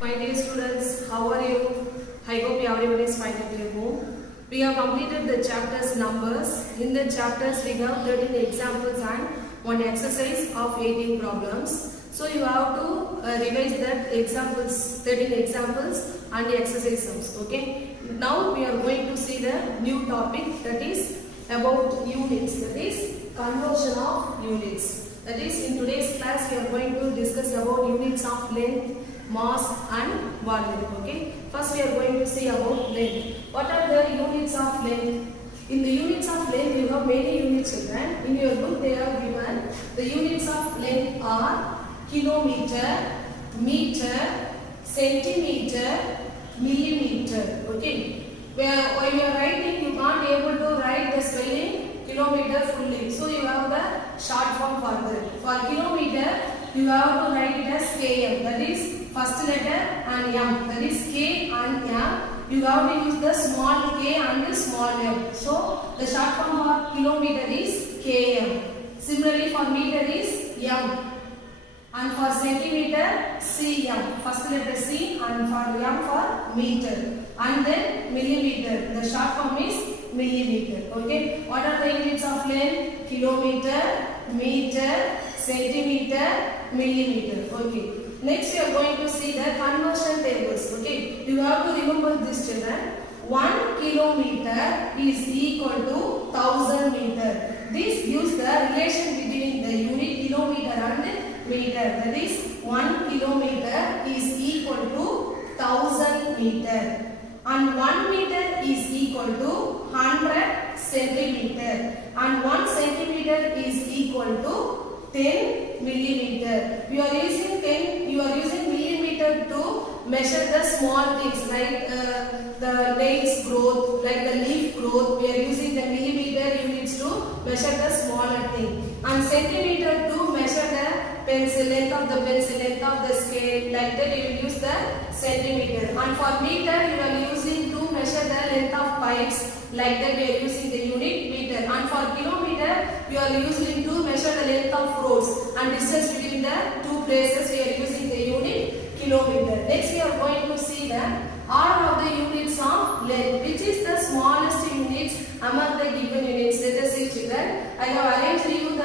My dear students, how are you? I hope everyone is fine at your home. We have completed the chapters numbers. In the chapters we have 13 examples and one exercise of 18 problems. So you have to revise that examples, 13 examples and the exercise sums. Okay. Now we are going to see the new topic, that is about units. That is conversion of units. That is, in today's class we are going to discuss about units of length, mass and volume. Okay. First we are going to see about length. What are the units of length? In the units of length you have many units children. In your book they are given. The units of length are kilometer, meter, centimeter, millimeter. Okay. While you are writing, you can't be able to write the spelling kilometer fully. So you have the short form for that. For kilometer, you have to write it as km. That is first letter and m. That is k and m. You have to use the small k and the small m. So the short form for kilometer is km. Similarly, for meter is m. And for centimeter, cm. First letter c and for m for meter. And then millimeter. The short form is millimeter. Okay. What are the units of length? Kilometer, meter, centimeter, millimeter. Okay. Next we are going to see the conversion tables. Okay. You have to remember this children. 1 kilometer is equal to 1000 meter. This gives the relation between the unit kilometer and meter. That is 1 kilometer is equal to 1000 meter. And 1 meter is equal to 100 centimeter. And 1 centimeter is equal to 10 millimeter. You are using millimeter to measure the small things like the leaves growth, like the leaf growth. We are using the millimeter units to measure the smaller thing. And centimeter to measure the pencil, length of the pencil, length of the scale. Like that you will use the centimeter. And for meter you are using to measure the length of pipes. Like that we are using the unit meter. And for kilometer you are using to measure the length of roads and distance between the two places. We are using the unit kilometer. Next we are going to see the order of the units of length, which is the smallest units among the given units. Let us see children. I have arranged you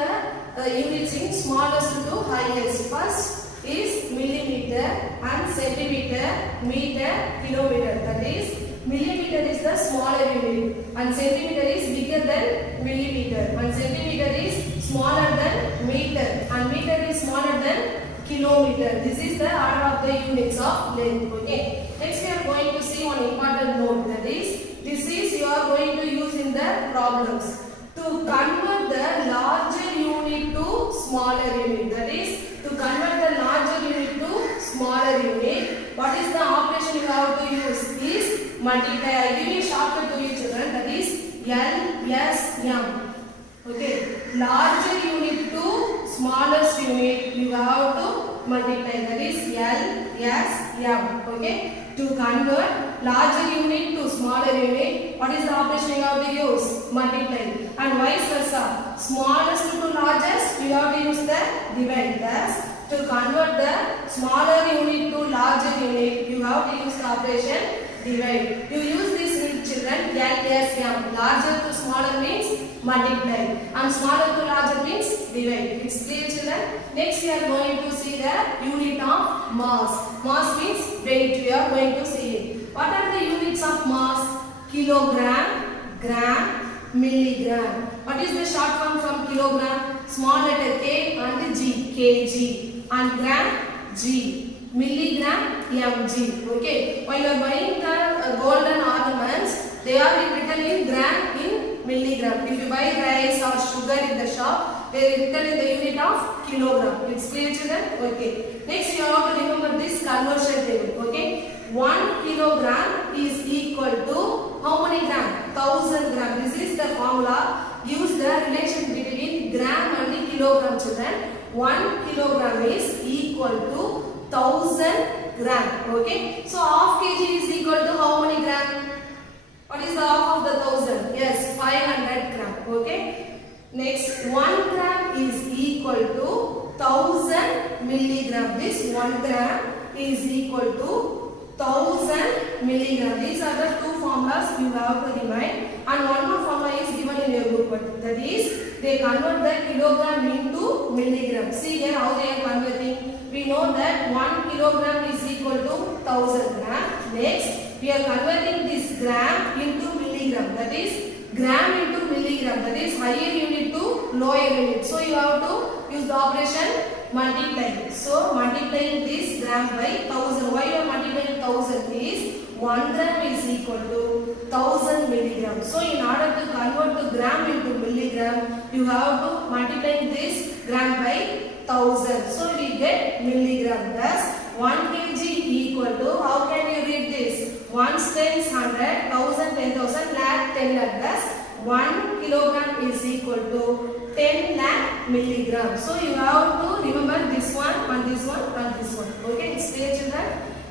the units in smallest to highest. First is millimeter and centimeter, meter, kilometer. That is, millimeter is the smaller unit and centimeter is bigger than millimeter and centimeter is smaller than meter and meter is smaller than kilometer. This is the order of the units of length. Okay. Next we are going to see one important note, that is, this is you are going to use in the problems. To convert the larger unit to smaller unit. That is, to convert the larger unit to smaller unit, what is the operation you have to use? Is multiply. I give you a shortcut to you children. That is LSM. Okay. Larger unit to smallest unit you have to multiply. That is LSM. Okay. To convert larger unit to smaller unit, what is the operation you have to use? Multiply. And vice versa. Smallest to largest, you have to use the divide. Thus, to convert the smaller unit to larger unit, you have to use the operation divide. You use this with children, LSM. Larger to smaller means multiply. And smaller to larger means divide. It's clear children? Next we are going to see the unit of mass. Mass means weight. We are going to see it. What are the units of mass? Kilogram, gram, milligram. What is the short form from kilogram? Small letter k and g, kg. And gram, g. Milligram, mg. Okay. While you are buying the golden ornaments, they are written in gram, in milligram. If you buy rice or sugar in the shop, they are written in the unit of kilogram. It's clear children? Okay. Next you have to remember this conversion table. Okay. 1 kilogram is equal to how many gram? 1000 gram. This is the formula. Gives the relation between gram and kilogram children. 1 kilogram is equal to 1000 gram. Okay. So half kg is equal to how many gram? What is the half of the 1000? Yes, 500 gram. Okay. Next, 1 gram is equal to 1000 milligram. This 1 gram is equal to 1000 milligram. These are the two formulas you have to remind, and one more formula is given in your book. That is, they convert the kilogram into milligram. See here how they are converting. We know that 1 kilogram is equal to 1000 gram. Next, we are converting this gram into milligram. That is, gram into milligram. That is higher unit to lower unit. So you have to use the operation multiply. So multiplying this gram by 1000. Why you are multiplying 1000 is 1 gram is equal to 1000 milligram. So in order to convert the gram into milligram, you have to multiply this gram by 1000. So we get milligram. Thus 1 kg equal to, how can you read this? 1 times 100, 1000, 10,000, lakh, 10 lakh. Thus 1 kilogram is equal to 10 lakh milligram. So you have to remember this one and this one and this one. Okay, it's clear, children?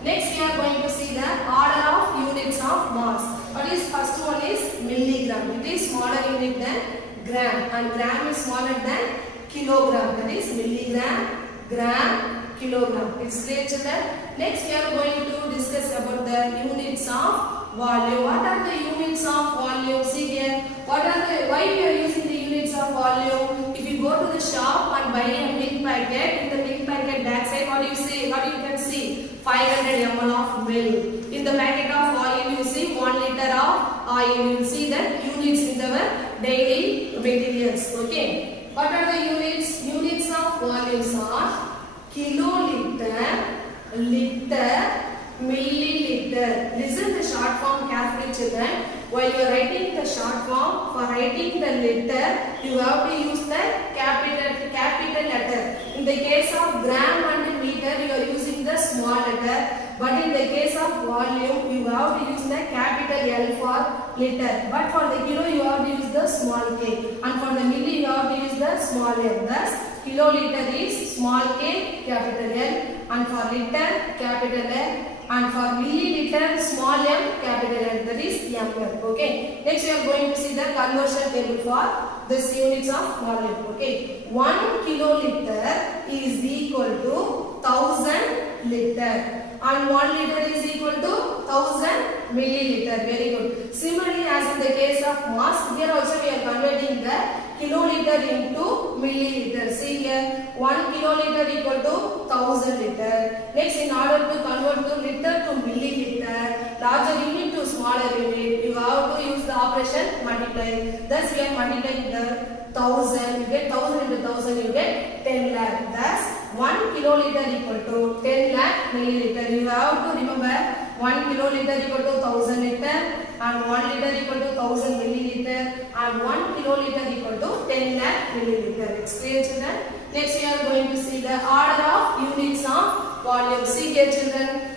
Next we are going to see the order of units of mass. What is first one is milligram. It is smaller unit than gram, and gram is smaller than kilogram. That is milligram, gram, kilogram. It's clear, children? Next we are going to discuss about the units of volume. What are the units of volume? See here. Why we are using the units of volume? If you go to the shop and buy a milk packet, in the milk packet backside, what do you see? What you can see? 500 ml of milk. In the packet of oil, you see 1 liter of oil. You will see that units in our daily materials. Okay. What are the units? Units of volumes are kiloliter, liter, milliliter. Listen the short form carefully, children. While you are writing the short form, for writing the liter, you have to use the capital letter. In the case of gram and meter, you are using the small letter. But in the case of volume, you have to use the capital L for liter. But for the kilo, you have to use the small k. And for the milli, you have to use the small m. Thus, kiloliter is small k, capital L. And for liter, capital L. And for milliliter, small m, capital L. That is ml. Okay. Next, we are going to see the conversion table for this units of volume. Okay. 1 kiloliter is equal to 1000 liter. And 1 liter is equal to 1000 milliliter. Very good. Similarly, as in the case of mass, here also we are converting the kiloliter into milliliter. See here, 1 kiloliter equal to 1000 liter. Next, in order to convert to liter to milliliter, larger unit to smaller unit, you have to use the operation multiply. Thus, we are multiplying the 1000. You get 1000 into 1000, you get 10 lakh. Thus, 1 kiloliter equal to 10 lakh milliliter. You have to remember 1 kiloliter equal to 1000 liter, and 1 liter equal to 1000 milliliter, and 1 kiloliter equal to 10 lakh milliliter. It's clear, children? Next, we are going to see the order of units of volume. See here, children.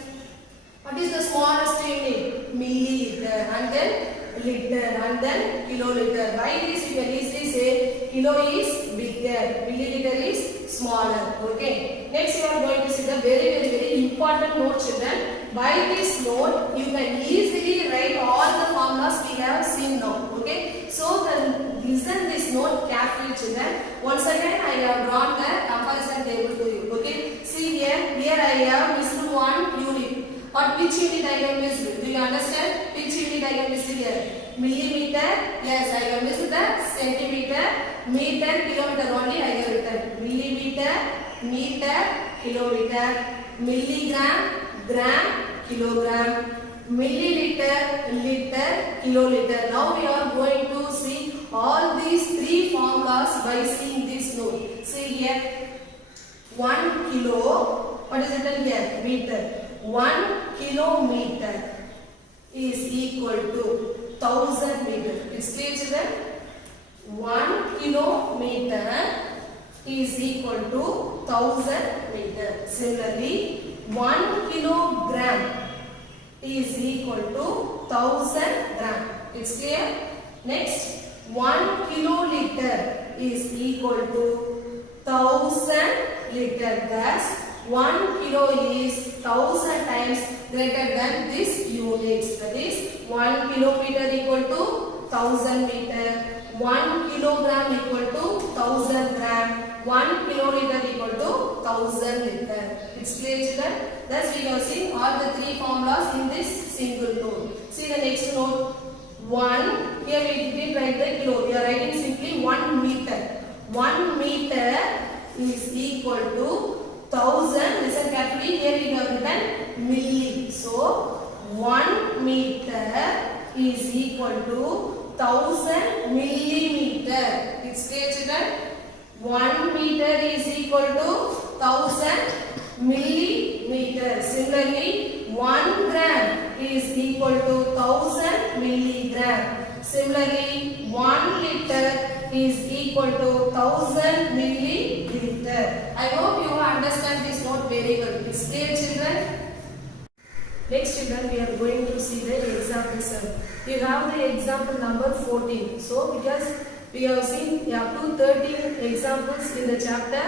What is the smallest unit? Milliliter, and then liter, and then kiloliter. By this, you can easily say kilo is bigger, milliliter is smaller. Okay. Next, we are going to see the very important note, children. By this note, you can easily write all the formulas we have seen now. Okay. So, listen this note carefully, children. Once again, I have drawn the comparison table to you. Okay. See here. Here I have missed one unit. But which unit I have missed? Do you understand? Which unit I have missed here? Millimeter. Yes, I have missed the centimeter. Meter, kilometer only I have written. Millimeter, meter, kilometer, milligram, gram, kilogram, milliliter, liter, kiloliter. Now we are going to see all these three formulas by seeing this note. See here, 1 kilo, what is written here? Meter. 1 kilometer is equal to 1000 meter. It's clear, children? 1 kilometer is equal to 1000 meter. Similarly, 1 kilogram is equal to 1000 gram. It's clear? Next, 1 kiloliter is equal to 1000 liter. Thus, 1 kilo is 1000 times greater than this units. That is 1 kilometer equal to 1000 meter, 1 kilogram equal to 1000 gram, 1 kiloliter equal to 1000 liter. It's clear, children? Thus we have seen all the three formulas in this single note. See the next note. 1. Here we did write the kilo. We are writing simply 1 meter. 1 meter is equal to 1000. Listen carefully. Here we have written milli. So 1 meter is equal to 1000 millimeter. It's clear, children? 1 meter is equal to 1000 millimeter. Similarly, 1 gram is equal to 1000 milligram. Similarly, 1 liter is equal to 1000 milliliter. I hope you understand this note very well. It's clear, children? Next, children, we are going to see the example 7. You have the example number 14. So, because we have seen up to 13 examples in the chapter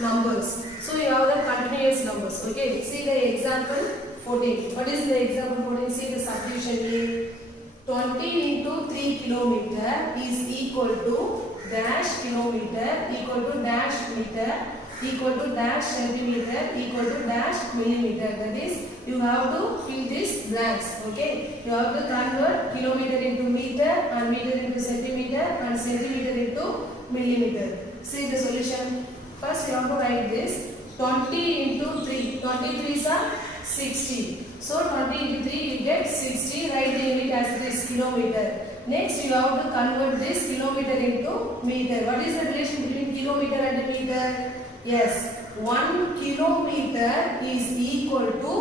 numbers. So, you have the continuous numbers. Okay, see the example 14. What is the example 14? See the subdivision A. 20 into 3 kilometer is equal to dash kilometer equal to dash meter equal to dash centimeter equal to dash millimeter. That is, you have to fill these blanks. Okay, you have to convert kilometer into meter and meter into centimeter and centimeter into millimeter. See the solution. First, you have to write this 20 into 3. 23 is 60. So 20 into 3 you get 60. Write the unit as this kilometer. Next, you have to convert this kilometer into meter. What is the relation between kilometer and meter? Yes, 1 kilometer is equal to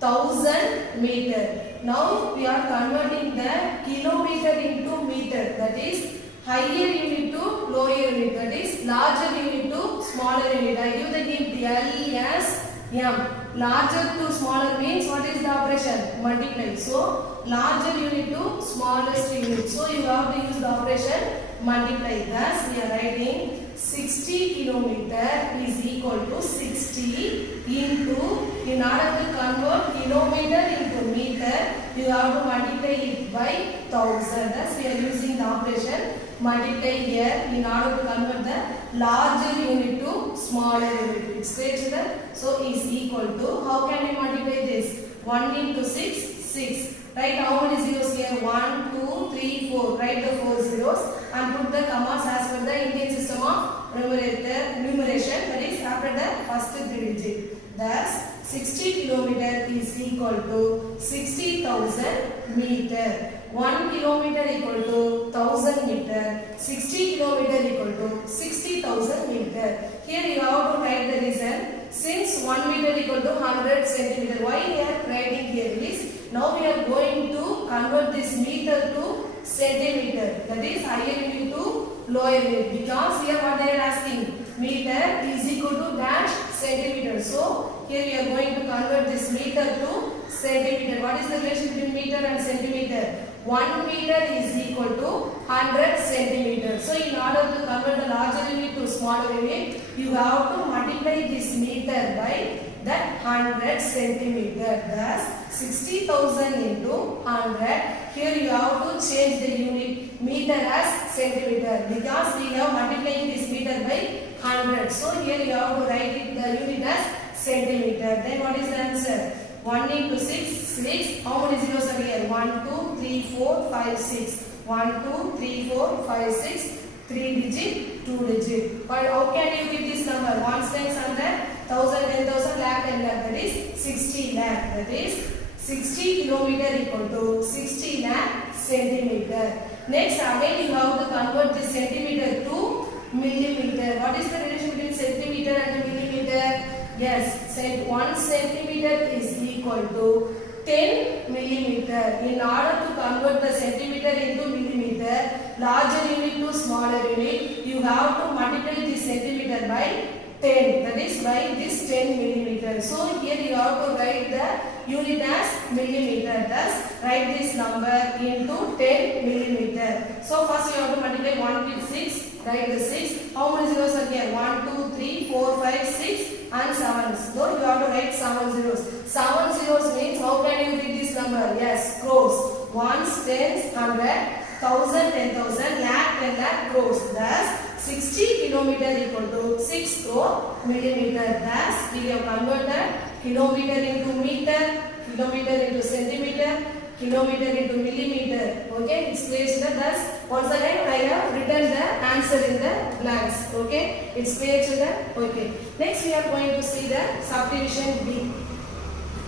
1000 meter. Now we are converting the kilometer into meter. That is higher unit to lower unit. That is larger unit to smaller unit. I give the hint L as M. Larger to smaller means what is the operation? Multiply. So larger unit to smallest unit. So you have to use the operation multiply. Thus we are writing 60 kilometer is equal to 60 into, in order to convert kilometer into meter, you have to multiply it by 1000. Thus we are using the operation multiply here in order to convert the larger unit to smaller unit. It's clear, children? So is equal to, how can we multiply this? 1 into 6, 6. Write how many zeros here? 1, 2, 3, 4. Write the 4 zeros and put the commas as per the Indian system of numeration. That is after the first 3 digit. Thus 60 kilometer is equal to 60,000 meter. 1 kilometer equal to 1000 meter. 60 kilometer equal to 60,000 meter. Here you have to write the reason. Since 1 meter equal to 100 centimeter. Why we are writing here is, now we are going to convert this meter to centimeter. That is higher unit to lower unit. Because here what they are asking, meter is equal to dash centimeter. So here we are going to convert this meter to centimeter. What is the relation between meter and centimeter? 1 meter is equal to 100 centimeters. So in order to convert the larger unit to smaller unit, you have to multiply this meter by that 100 centimeter. Thus 60,000 into 100. Here you have to change the unit meter as centimeter, because we have multiplying this meter by 100. So here you have to write it, the unit as centimeter. Then what is the answer? 1 into 6, 6. How many zeros are here? 1, 2, 3, 4, 5, 6. 1, 2, 3, 4, 5, 6. 3 digit, 2 digit. But how can you give this number? 1 times 100, 1000, 10,000, lakh, 10 lakh. That is 60 lakh. That is 60 kilometer equal to 60 lakh centimeter. Next, again you have to convert this centimeter to millimeter. What is the relation between centimeter and millimeter? Yes, 1 centimeter is equal to 10 millimeter. In order to convert the centimeter into millimeter, larger unit to smaller unit, you have to multiply this centimeter by 10. That is by this 10 millimeter. So here you have to write the unit as millimeter. Thus write this number into 10 millimeter. So first you have to multiply 1 with 6. Write the 6. How many zeros are here? 1, 2, 3, 4, 5, 6 and 7. So you have to write 7 zeros. 7 zeros means how can you read this number? Yes, crores. 1s, 10s, 100, 1000, 10,000, lakh, 10 lakh, crores. Thus 60 kilometer equal to 6 crore millimeter. Thus we have converted kilometer into meter, kilometer into centimeter, kilometer into millimeter. Okay, it's clear children. Thus, once again I have written the answer in the blanks. Okay, it's clear children. Okay, next we are going to see the subdivision B.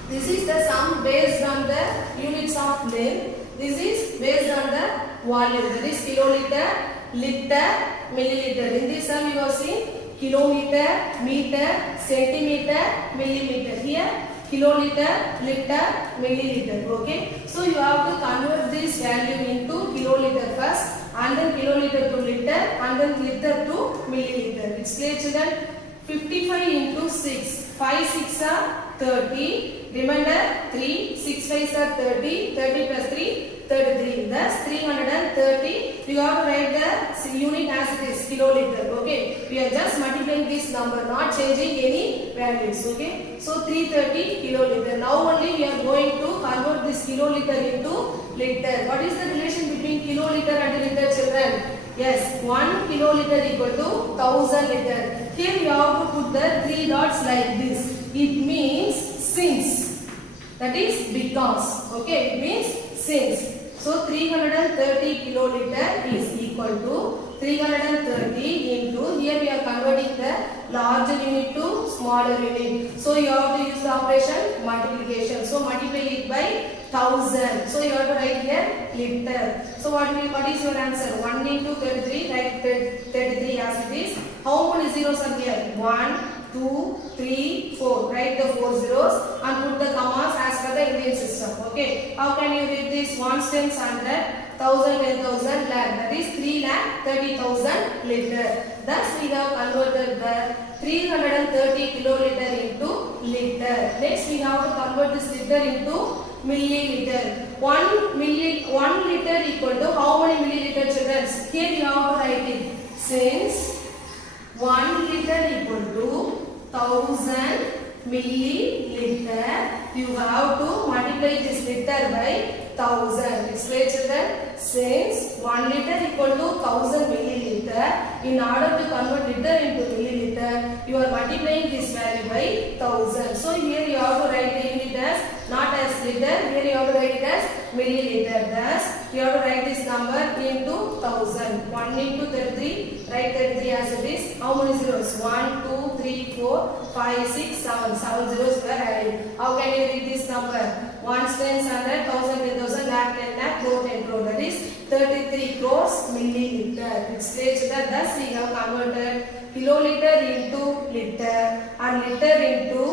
This is the sum based on the units of length. This is based on the volume. That is kiloliter, liter, milliliter. In this sum you have seen kilometer, meter, centimeter, millimeter. Here kiloliter, liter, milliliter. Okay. So you have to convert this value into kiloliter first, and then kiloliter to liter, and then liter to milliliter. It's clear children. 55 into 6. 5 6 are 30. Remainder 3. 6 5 are 30. 30 plus 3, 33. Thus 330. You have to write the unit as it is, kiloliter. Okay. We are just multiplying this number, not changing any values. Okay. So 330 kiloliter. Now only we are going to convert this kiloliter into liter. What is the relation between kiloliter and liter, children? Yes, 1 kiloliter equal to 1000 liter. Here you have to put the 3 dots like this. It means since. That is because. Okay, it means since. So 330 kiloliter is equal to 330 into, here we are converting the larger unit to smaller unit. So you have to use the operation multiplication. So multiply it by 1000. So you have to write here liter. So what is your answer? 1 into 33, write 33 as it is. How many zeros are here? 1, 2, 3, 4. Write the 4 zeros and put the commas as per the Indian system. Okay. How can you read this? 1 tens 100, 1000, 10,000 lakh. That is 3,30,000 liter. Thus we have converted the 330 kiloliter into liter. Next we have to convert this liter into milliliter. 1 liter equal to how many milliliter, children? Here you have to write it. Since 1 liter equal to 1000 milliliter, you have to multiply this liter by 1000. It's clear, children. Since 1 liter equal to 1000 milliliter, in order to convert liter into milliliter, you are multiplying this value by 1000. So here you have to write the unit as not as liter. Here you have to write it as milliliter. Thus you have to write this number into 1000. 1 into 33. Write 33 as it is. How many zeros? 1, 2, 3, 4, 5, 6, 7. 7 zeros were added. How can you read this number? 1 tens 100, 1000, 10,000, lakh, 10 lakh, crore, 10 crore. That is 33 crores milliliter. It states that thus we have converted kiloliter into liter and liter into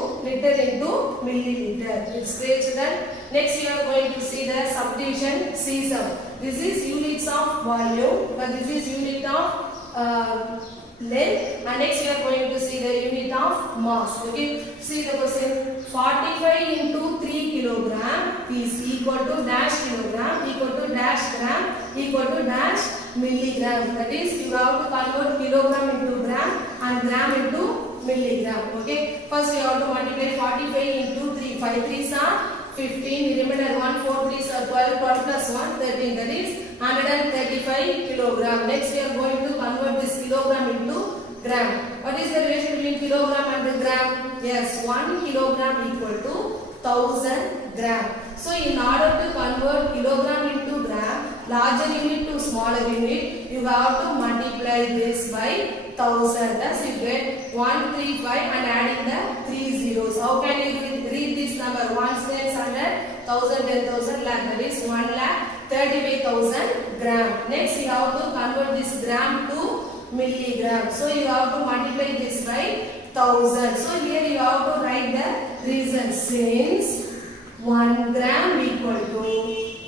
milliliter. It states that. Next we are going to see the subdivision C sum. This is units of volume, but this is unit of length, and next we are going to see the unit of mass. Okay, see the question. 45 into 3 kilogram is equal to dash kilogram equal to dash gram equal to dash milligram. That is, you have to convert kilogram into gram and gram into milligram. Okay, first we have to multiply 45 into 3. 5 3s are 15. Remember 1 4 3s are 12. 12 plus 1 13. That is 135 kilogram. Next we are going to convert this kilogram into gram. What is the relation between kilogram and the gram? Yes, 1 kilogram equal to 1000 gram. So in order to convert kilogram into gram, larger unit to smaller unit, you have to multiply this by 1000. Thus you get 135 and adding the 3 zeros. How can you read this number? 1 tens 100, 1000, 10,000 lakh. That is 1 lakh 35,000 gram. Next you have to convert this gram to milligram. So you have to multiply this by 1000. So here you have to write the reason. Since 1 gram equal to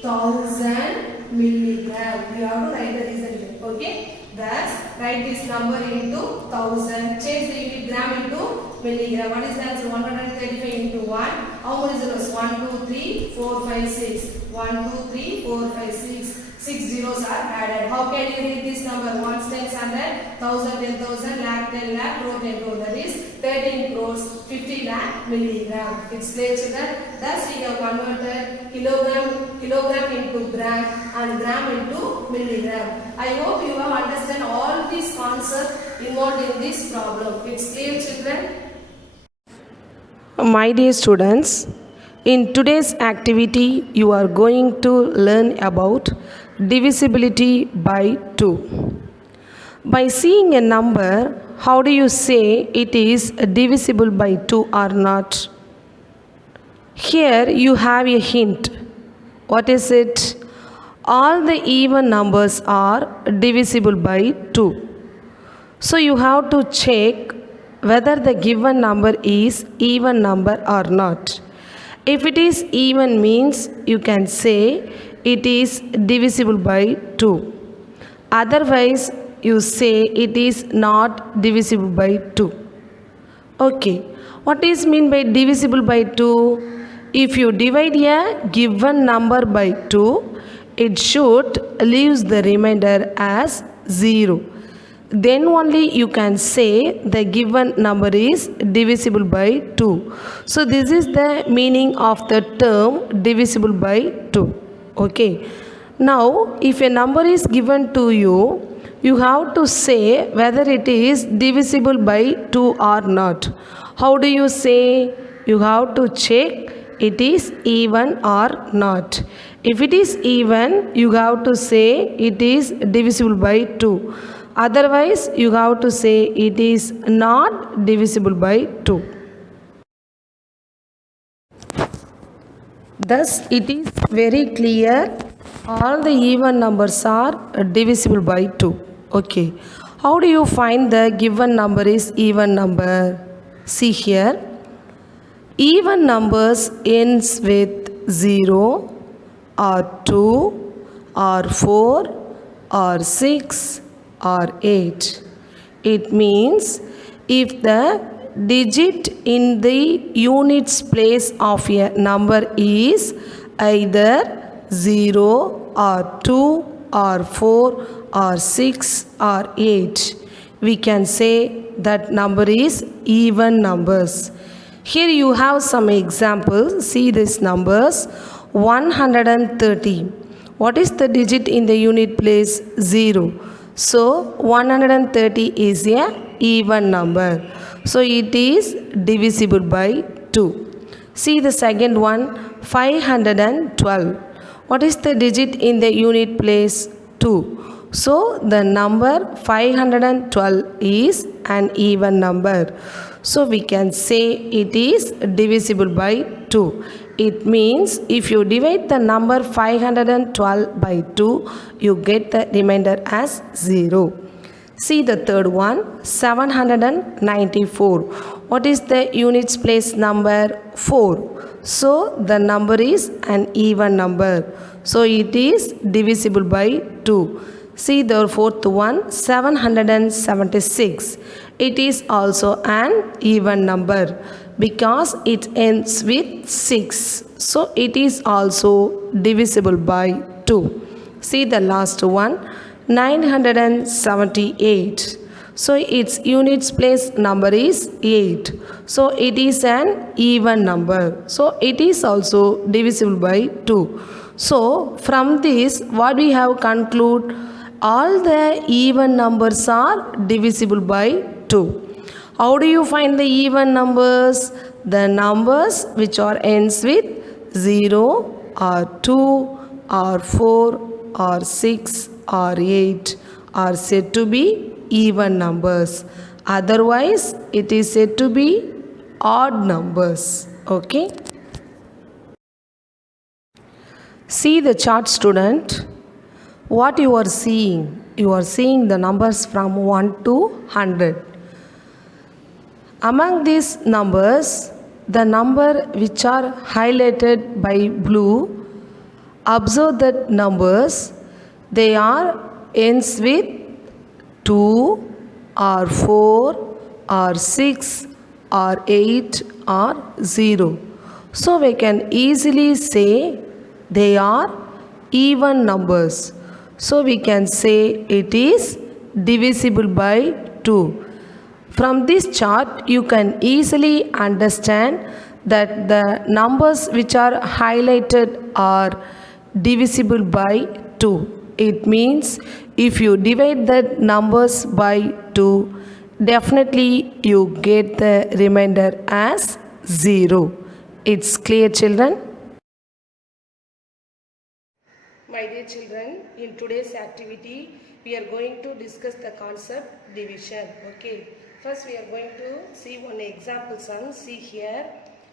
1000 milligram. You have to write the reason here. Okay. Thus write this number into 1000. Change the unit gram into milligram. What is the answer? 135 into 1. How many zeros? 1, 2, 3, 4, 5, 6. 1, 2, 3, 4, 5, 6. 6 zeros are added. How can you read this number? 1 tens 100, 1000, 10,000, lakh, 10 lakh, crore, 10 crore. That is 13 crores, 50 lakh milligram. It's clear, children. Thus we have converted kilogram into gram and gram into milligram. I hope you have understand all these concepts involved in this problem. It's clear, children. My dear students, in today's activity, you are going to learn about divisibility by 2. By seeing a number, how do you say it is divisible by 2 or not? Here you have a hint. What is it? All the even numbers are divisible by 2. So you have to check whether the given number is even number or not. If it is even means you can say it is divisible by 2. Otherwise you say it is not divisible by 2. Okay, what is mean by divisible by 2? If you divide a given number by 2, it should leaves the remainder as 0. Then only you can say the given number is divisible by 2. So this is the meaning of the term divisible by 2. Okay. Now if a number is given to you, you have to say whether it is divisible by 2 or not. How do you say? You have to check it is even or not. If it is even, you have to say it is divisible by 2. Otherwise, you have to say it is not divisible by 2. Thus, it is very clear all the even numbers are divisible by 2. Okay. How do you find the given number is even number? See here. Even numbers ends with 0 or 2 or 4 or 6 or 8. It means if the digit in the units place of a number is either 0 or 2 or 4 or 6 or 8, we can say that number is even numbers. Here you have some examples. See these numbers. 130. What is the digit in the unit place? 0. So 130 is a even number. So it is divisible by 2. See the second one, 512. What is the digit in the unit place? 2. So the number 512 is an even number. So we can say it is divisible by 2. It means if you divide the number 512 by 2, you get the remainder as 0. See the third one, 794. What is the units place number? 4. So the number is an even number. So it is divisible by 2. See the fourth one, 776. It is also an even number because it ends with 6. So it is also divisible by 2. See the last one, 978. So its units place number is 8. So it is an even number. So it is also divisible by 2. So from this, what we have conclude? All the even numbers are divisible by 2. How do you find the even numbers? The numbers which are ends with 0 or 2 or 4 or 6 or 8 are said to be even numbers. Otherwise, it is said to be odd numbers. Okay. See the chart, student. What you are seeing? You are seeing the numbers from 1 to 100. Among these numbers, the number which are highlighted by blue, observe that numbers, they are ends with 2 or 4 or 6 or 8 or 0. So we can easily say they are even numbers. So we can say it is divisible by 2. From this chart, you can easily understand that the numbers which are highlighted are divisible by 2. It means if you divide the numbers by 2, definitely you get the remainder as 0. It's clear, children? My dear children, in today's activity, we are going to discuss the concept division. Okay. First, we are going to see one example sum. See here,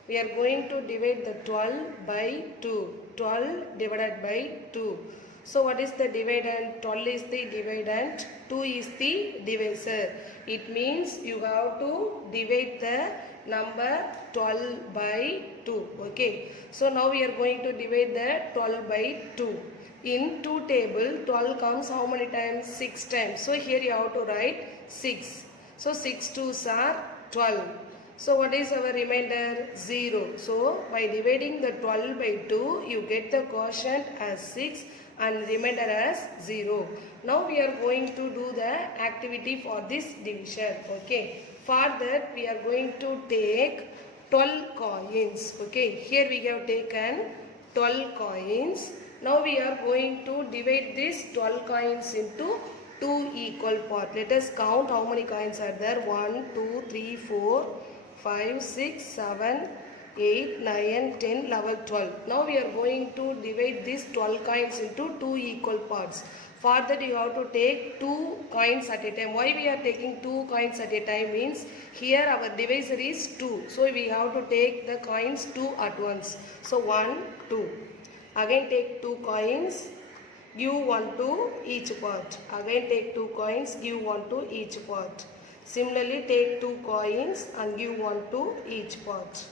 we are going to divide the 12 by 2. 12 divided by 2. So, what is the dividend? 12 is the dividend, 2 is the divisor. It means you have to divide the number 12 by 2. Okay. So, now we are going to divide the 12 by 2. In 2 table, 12 comes how many times? 6 times. So, here you have to write 6. So, 6 2s are 12. So, what is our remainder? 0. So, by dividing the 12 by 2, you get the quotient as 6 and remainder as 0. Now, we are going to do the activity for this division. Okay. For that, we are going to take 12 coins. Okay. Here we have taken 12 coins. Now we are going to divide these 12 coins into 2 equal parts. Let us count how many coins are there. 1, 2, 3, 4, 5, 6, 7, 8, 9, 10, 11, 12. Now we are going to divide these 12 coins into 2 equal parts. For that you have to take 2 coins at a time. Why we are taking 2 coins at a time means here our divisor is 2. So we have to take the coins 2 at once. So 1, 2. Again take 2 coins, give 1 to each part. Again take 2 coins, give 1 to each part. Similarly take 2 coins and give 1 to each part.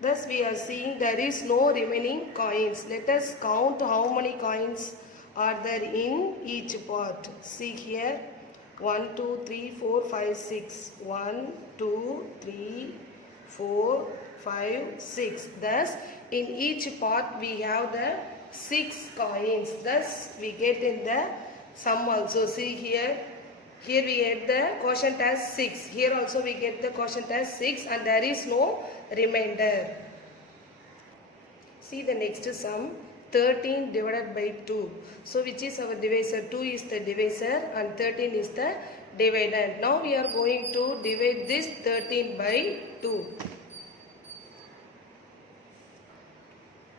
Thus we are seeing there is no remaining coins. Let us count how many coins are there in each part. See here 1, 2, 3, 4, 5, 6. 1, 2, 3, 4, 5, 6. Thus in each part we have the 6 coins. Thus we get in the sum also. See here we get the quotient as 6. Here also we get the quotient as 6 and there is no remainder. See the next sum, 13 divided by 2. So which is our divisor? 2 is the divisor and 13 is the dividend. Now we are going to divide this 13 by 2.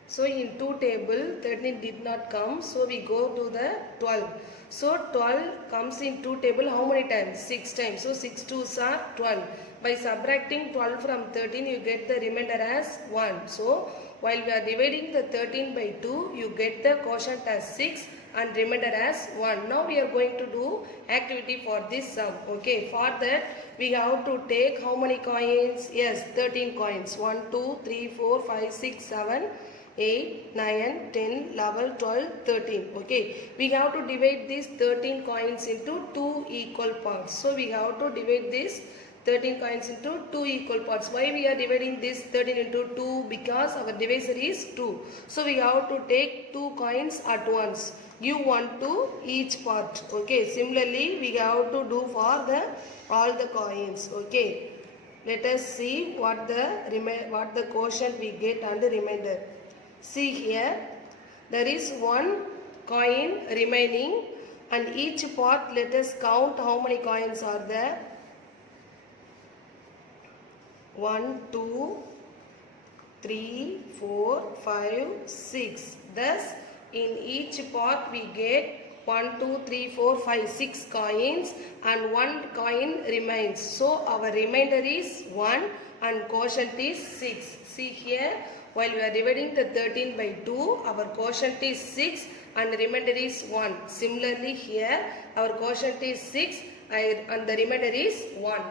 So in 2 table 13 did not come, so we go to the 12. So 12 comes in 2 table how many times? 6 times. So 6 2s are 12. By subtracting 12 from 13 you get the remainder as 1. So while we are dividing the 13 by 2 you get the quotient as 6 and remainder as 1. Now we are going to do activity for this sum. Okay, for that we have to take how many coins? Yes, 13 coins. 1, 2, 3, 4, 5, 6, 7, 8, 9, 10, 11, 12, 13. Okay, we have to divide these 13 coins into 2 equal parts. So we have to divide this 13 coins into 2 equal parts. Why we are dividing this 13 into 2? Because our divisor is 2. So we have to take 2 coins at once. Give 1 to each part. Okay, similarly we have to do for the all the coins. Okay, let us see what the quotient we get and the remainder. See here, there is 1 coin remaining and each part let us count how many coins are there. 1, 2, 3, 4, 5, 6. Thus in each part we get 1, 2, 3, 4, 5, 6 coins and 1 coin remains. So our remainder is 1 and quotient is 6. See here, while we are dividing the 13 by 2, our quotient is 6 and remainder is 1. Similarly here, our quotient is 6 and the remainder is 1.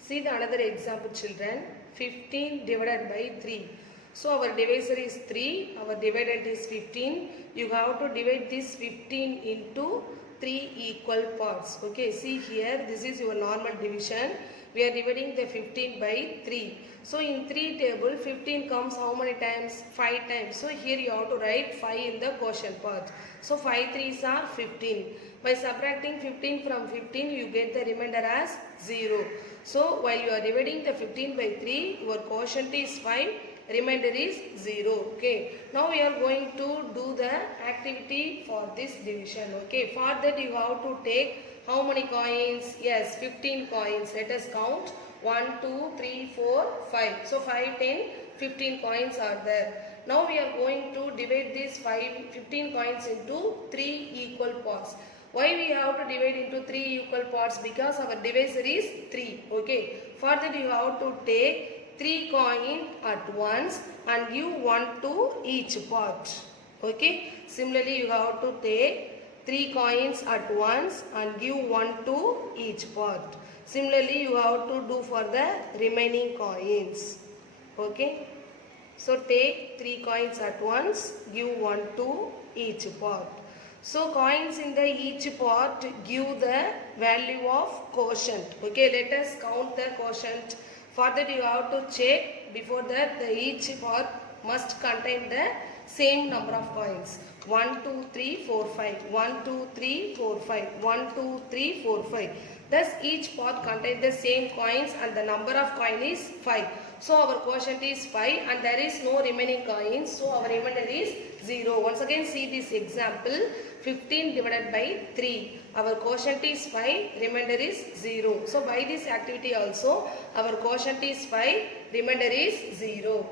See the another example children, 15 divided by 3. So our divisor is 3, our dividend is 15. You have to divide this 15 into 3 equal parts. Okay, see here, this is your normal division. We are dividing the 15 by 3. So in 3 table, 15 comes how many times? 5 times. So here you have to write 5 in the quotient part. So 5 3s are 15. By subtracting 15 from 15, you get the remainder as 0. So while you are dividing the 15 by 3, your quotient is 5, remainder is 0. Okay. Now we are going to do the activity for this division. Okay. For that you have to take how many coins? Yes, 15 coins. Let us count. 1, 2, 3, 4, 5. So 5, 10, 15 coins are there. Now we are going to divide these 15 coins into 3 equal parts. Why we have to divide into 3 equal parts? Because our divisor is 3. Okay. For that you have to take 3 coins at once and give 1 to each part. Okay. Similarly you have to take 3 coins at once and give 1 to each part. Similarly you have to do for the remaining coins. Okay. So take 3 coins at once, give 1 to each part. So coins in the each part give the value of quotient. Okay, let us count the quotient. For that you have to check before that the each part must contain the same number of coins. 1, 2, 3, 4, 5. 1, 2, 3, 4, 5. 1, 2, 3, 4, 5. Thus each part contains the same coins and the number of coin is 5. So our quotient is 5 and there is no remaining coins. So our remainder is 0. Once again see this example. 15 divided by 3. Our quotient is 5. Remainder is 0. So by this activity also our quotient is 5. Remainder is 0.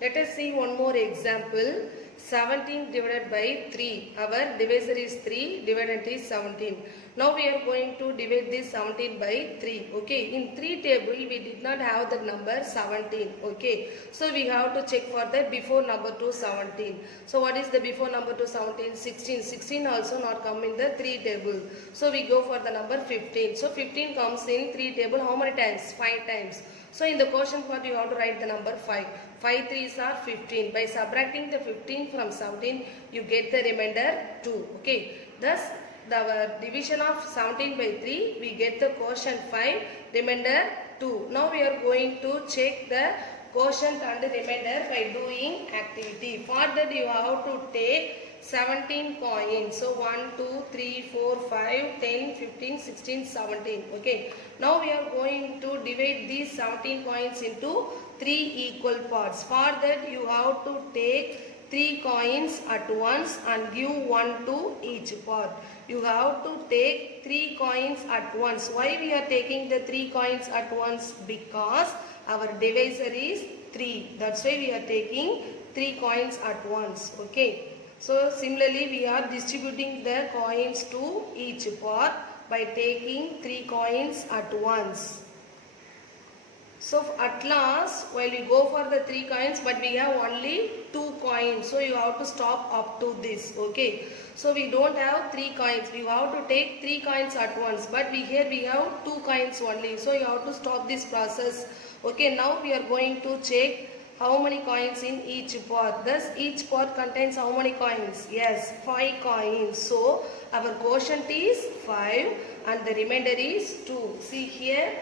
Let us see one more example. 17 divided by 3. Our divisor is 3. Dividend is 17. Now we are going to divide this 17 by 3. Okay. In 3 table we did not have the number 17. Okay. So we have to check for the before number to 17. So what is the before number to 17? 16. 16 also not come in the 3 table. So we go for the number 15. So 15 comes in 3 table. How many times? 5 times. So in the quotient part you have to write the number 5. 5 3s are 15. By subtracting the 15 from 17 you get the remainder 2. Okay. Thus the division of 17 by 3 we get the quotient 5, remainder 2. Now we are going to check the quotient and the remainder by doing activity. For that you have to take 17 coins. So 1, 2, 3, 4, 5, 10, 15, 16, 17. Okay. Now we are going to divide these 17 coins into 3 equal parts. For that you have to take 3 coins at once and give 1 to each part. You have to take 3 coins at once. Why we are taking the 3 coins at once? Because our divisor is 3. That's why we are taking 3 coins at once. Okay. So similarly we are distributing the coins to each part by taking 3 coins at once. So at last while you go for the 3 coins but we have only 2 coins. So you have to stop up to this. Okay. So we don't have 3 coins. You have to take 3 coins at once. But here we have 2 coins only. So you have to stop this process. Okay. Now we are going to check how many coins in each pot. Thus each pot contains how many coins? Yes, 5 coins. So our quotient is 5 and the remainder is 2. See here,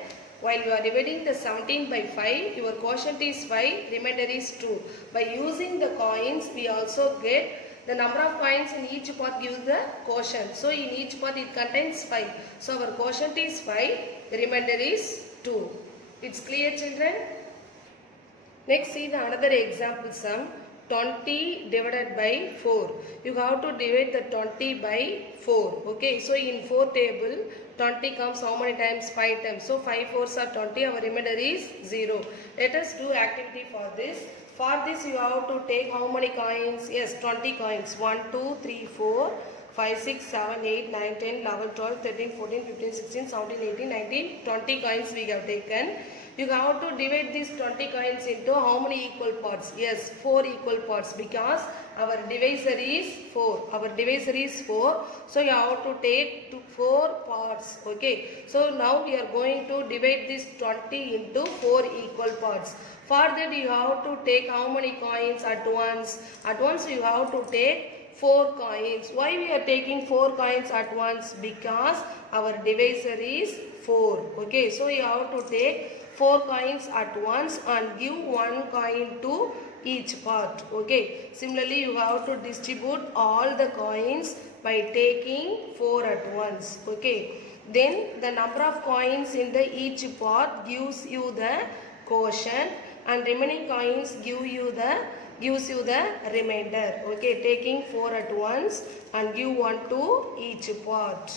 while you are dividing the 17 by 5, your quotient is 5, remainder is 2. By using the coins, we also get the number of coins in each pot gives the quotient. So in each pot it contains 5. So our quotient is 5, the remainder is 2. It's clear, children? Next, see the another example sum. 20 divided by 4. You have to divide the 20 by 4. Okay, so in 4 table, 20 comes how many times? 5 times. So 5 4s are 20, our remainder is 0. Let us do activity for this. For this you have to take how many coins? Yes, 20 coins. 1, 2, 3, 4, 5, 6, 7, 8, 9, 10, 11, 12, 13, 14, 15, 16, 17, 18, 19, 20 coins we have taken. You have to divide these 20 coins into how many equal parts? Yes, 4 equal parts because our divisor is 4. Our divisor is 4. So you have to take 4 parts. Okay. So now we are going to divide this 20 into 4 equal parts. For that you have to take how many coins at once? At once you have to take 4 coins. Why we are taking 4 coins at once? Because our divisor is 4. Okay. So you have to take 4 coins at once and give 1 coin to each part. Okay. Similarly, you have to distribute all the coins by taking 4 at once. Okay. Then the number of coins in the each part gives you the quotient and remaining coins gives you the remainder. Okay. Taking 4 at once and give 1 to each part.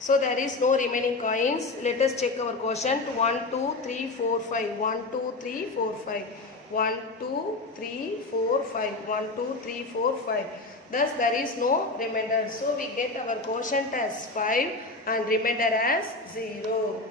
So there is no remaining coins. Let us check our quotient. 1, 2, 3, 4, 5. 1, 2, 3, 4, 5. 1, 2, 3, 4, 5. 1, 2, 3, 4, 5. Thus there is no remainder. So we get our quotient as 5 and remainder as 0.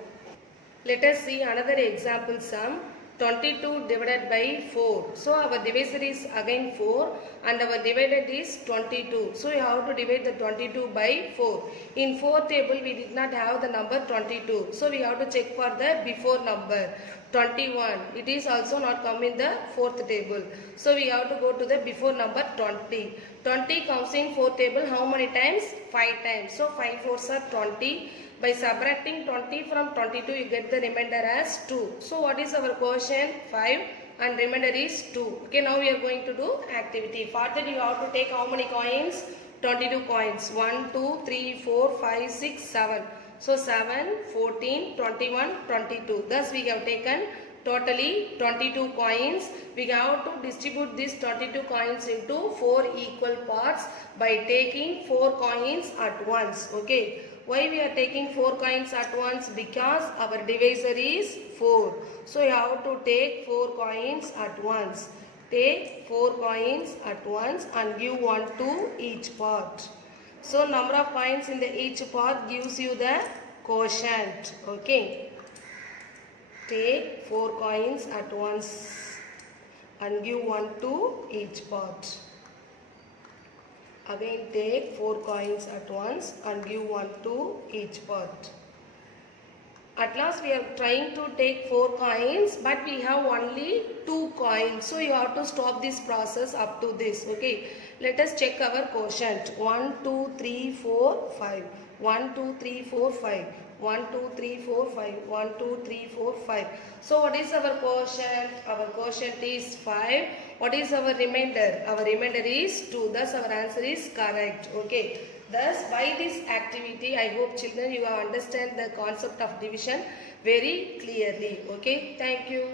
Let us see another example sum. 22 divided by 4. So our divisor is again 4 and our dividend is 22. So we have to divide the 22 by 4. In 4 table we did not have the number 22. So we have to check for the before number 21. It is also not come in the 4th table. So we have to go to the before number 20. 20 comes in 4th table how many times? 5 times. So 5 4s are 20. By subtracting 20 from 22, you get the remainder as 2. So what is our quotient? 5 and remainder is 2. Okay, now we are going to do activity. For that you have to take how many coins? 22 coins. 1, 2, 3, 4, 5, 6, 7. So 7, 14, 21, 22. Thus we have taken totally 22 coins. We have to distribute these 22 coins into 4 equal parts by taking 4 coins at once. Okay. Why we are taking 4 coins at once? Because our divisor is 4. So you have to take 4 coins at once. Take 4 coins at once and give 1 to each part. So number of coins in the each part gives you the quotient. Okay. Take 4 coins at once and give 1 to each part. Again take 4 coins at once and give 1 to each part. At last we are trying to take 4 coins but we have only 2 coins. So you have to stop this process up to this. Okay. Let us check our quotient. 1, 2, 3, 4, 5. 1, 2, 3, 4, 5. 1, 2, 3, 4, 5. 1, 2, 3, 4, 5. So what is our quotient? Our quotient is 5. What is our remainder? Our remainder is 2. Thus our answer is correct. Okay. Thus by this activity I hope children you have understand the concept of division very clearly. Okay. Thank you.